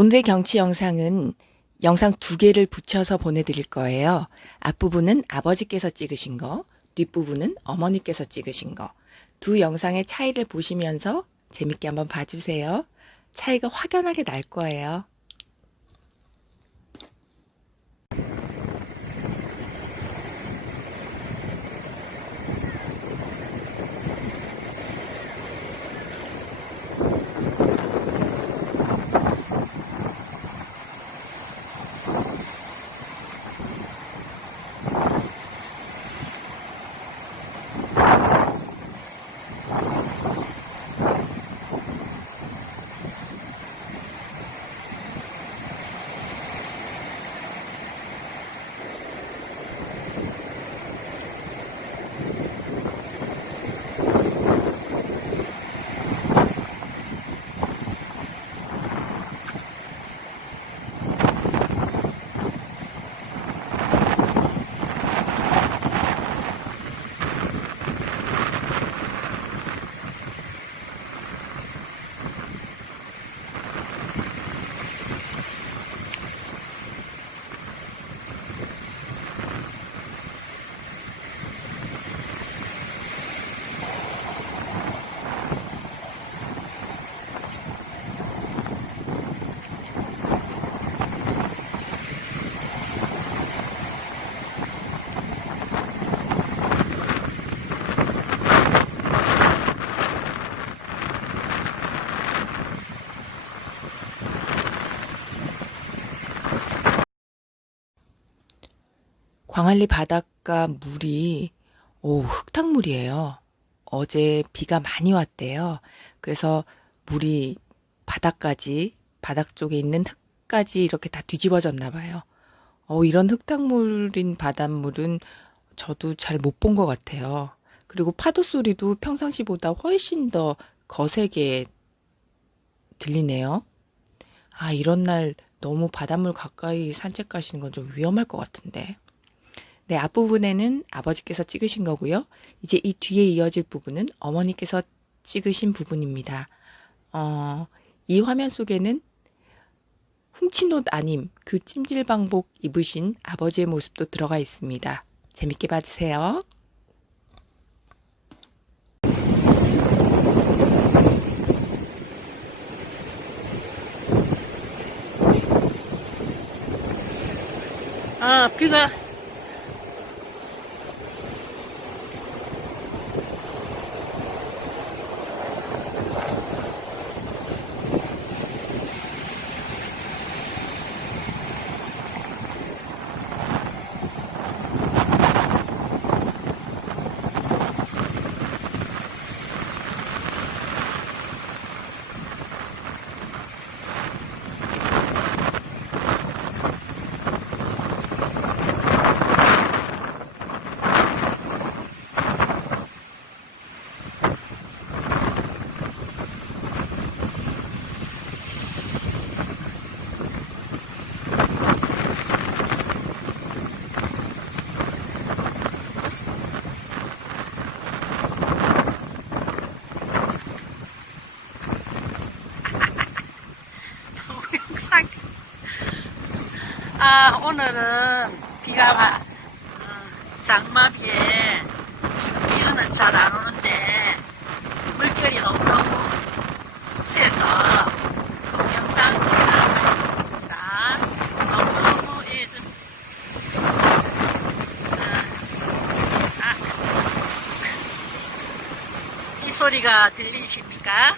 오늘의 경치 영상은 영상 2개를 붙여서 보내드릴 거예요. 앞부분은 아버지께서 찍으신 거, 뒷부분은 어머니께서 찍으신 거. 두 영상의 차이를 보시면서 재밌게 한번 봐주세요. 차이가 확연하게 날 거예요. 광안리 바닷가 물이 흙탕물이에요. 어제 비가 많이 왔대요. 그래서 물이 바닥 쪽에 있는 흙까지 이렇게 다 뒤집어졌나 봐요. 이런 흙탕물인 바닷물은 저도 잘 못 본 것 같아요. 그리고 파도 소리도 평상시보다 훨씬 더 거세게 들리네요. 이런 날 너무 바닷물 가까이 산책 가시는 건 좀 위험할 것 같은데. 네, 앞부분에는 아버지께서 찍으신 거고요. 이제 이 뒤에 이어질 부분은 어머니께서 찍으신 부분입니다. 이 화면 속에는 훔친 옷 아님 그 찜질방복 입으신 아버지의 모습도 들어가 있습니다. 재밌게 봐주세요. 비가 오늘은 비가 장마비에 지금 비는 잘 안 오는데 물결이 너무너무 세서 영상 찍어드리겠습니다. 너무너무 좀 이 소리가 들리십니까?